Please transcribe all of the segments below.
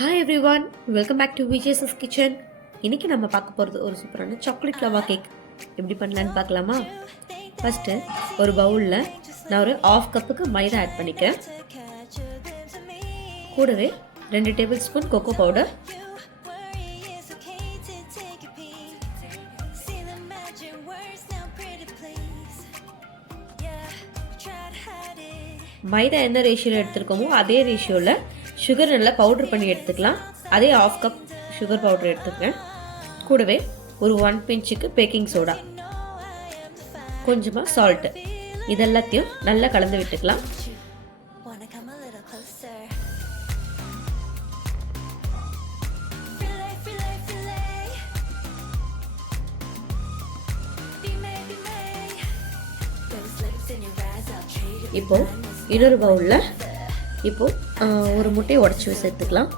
Hi everyone, welcome back to VJS's Kitchen. இன்னைக்கு நம்ம பார்க்க போகிறது ஒரு சூப்பரான சாக்லேட் லவா கேக் எப்படி பண்ணலான்னு பார்க்கலாமா? ஃபஸ்ட்டு ஒரு பவுலில் நான் ஒரு 1/2 கப்புக்கு மைதா ஆட் பண்ணிக்கிறேன். கூடவே 2 டேபிள் ஸ்பூன் கொக்கோ பவுடர், மைதா என்ன ரேஷியோவில் எடுத்துருக்கோமோ அதே ரேஷியோவில் சுகர் நல்லா பவுட்ரு பண்ணி எடுத்துக்கலாம். அதே 1/2 கப் சுகர் பவுடர் எடுத்துக்கிறேன். கூடவே ஒரு 1 பிஞ்சுக்கு பேக்கிங் சோடா, கொஞ்சமாக சால்ட்டு, இதெல்லாத்தையும் நல்லா கலந்து விட்டுக்கலாம். இப்போ இன்னொரு பவுலில் இப்போ ஒரு முட்டையை உடச்சி சேர்த்துக்கலாம்.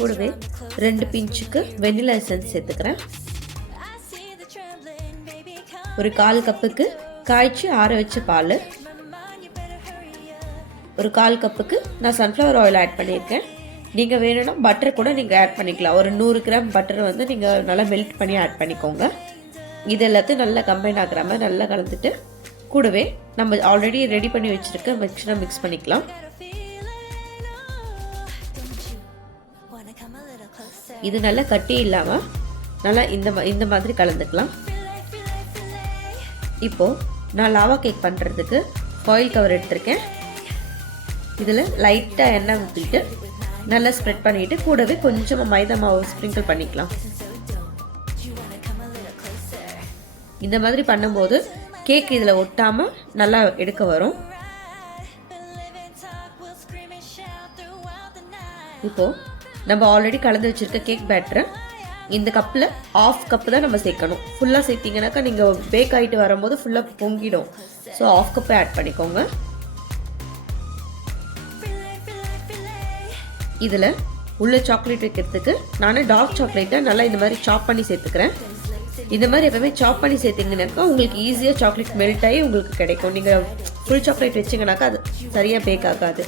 கூடவே 2 பிஞ்சுக்கு வெனிலா எசன்ஸ் சேர்த்துக்கிறேன். ஒரு 1/4 கப்புக்கு காய்ச்சி ஆற வச்ச பால், ஒரு 1/4 கப்புக்கு நான் சன்ஃப்ளவர் ஆயில் ஆட் பண்ணியிருக்கேன். நீங்கள் வேணும்னா பட்டர் கூட நீங்கள் ஆட் பண்ணிக்கலாம். ஒரு 100 கிராம் பட்டர் வந்து நீங்கள் நல்லா மெல்ட் பண்ணி ஆட் பண்ணிக்கோங்க. இது எல்லாத்தையும் நல்லா கம்பைன் ஆகிற மாதிரி நல்லா கலந்துட்டு கூடவே நம்ம ஆல்ரெடி ரெடி பண்ணி வச்சுருக்க மிக்சரை மிக்ஸ் பண்ணிக்கலாம். இது நல்லா கட்டி இல்லாமல் நல்லா இந்த மாதிரி கலந்துக்கலாம். இப்போது நான் லாவா கேக் பண்ணுறதுக்கு ஃபாயில் கவர் எடுத்திருக்கேன். இதில் லைட்டாக எண்ணெய் ஊற்றிட்டு நல்லா ஸ்ப்ரெட் பண்ணிவிட்டு கூடவே கொஞ்சமாக மைதா மாவு ஸ்ப்ரிங்கிள் பண்ணிக்கலாம். இந்த மாதிரி பண்ணும்போது கேக் இதில் ஒட்டாமல் நல்லா எடுக்க வரும். இப்போது நம்ம ஆல்ரெடி கலந்து வச்சுருக்க கேக் பேட்டரை இந்த கப்பில் 1/2 கப்பு தான் நம்ம சேர்க்கணும். ஃபுல்லாக சேர்த்திங்கனாக்கா நீங்கள் பேக் ஆகிட்டு வரும்போது ஃபுல்லாக பொங்கிடும். ஸோ 1/2 கப்பு ஆட் பண்ணிக்கோங்க. இதில் உள்ள சாக்லேட் வைக்கிறதுக்கு நான் டார்க் சாக்லேட்டை நல்லா இந்த மாதிரி சாப் பண்ணி சேர்த்துக்கிறேன். இந்த மாதிரி எப்பவுமே சாப் பண்ணி சேர்த்திங்கனாக்கா உங்களுக்கு ஈஸியாக சாக்லேட் மெல்ட் ஆகி உங்களுக்கு கிடைக்கும். நீங்கள் ஃபுல் சாக்லேட் வச்சிங்கனாக்கா அது சரியாக பேக் ஆகாது.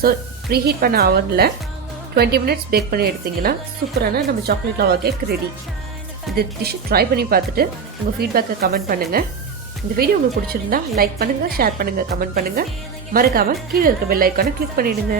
ஸோ ப்ரீஹீட் பண்ண அவனில் 20 மினிட்ஸ் பேக் பண்ணி எடுத்திங்கன்னா சூப்பரான நம்ம சாக்லேட் லவா கேக் ரெடி. இந்த டிஷ்ஷை ட்ரை பண்ணி பார்த்துட்டு உங்கள் ஃபீட்பேக்கை கமெண்ட் பண்ணுங்கள். இந்த வீடியோ உங்களுக்கு பிடிச்சிருந்தா லைக் பண்ணுங்கள், ஷேர் பண்ணுங்கள், கமெண்ட் பண்ணுங்கள். மறக்காமல் கீழே இருக்க பெல் ஐக்கானை கிளிக் பண்ணிவிடுங்க.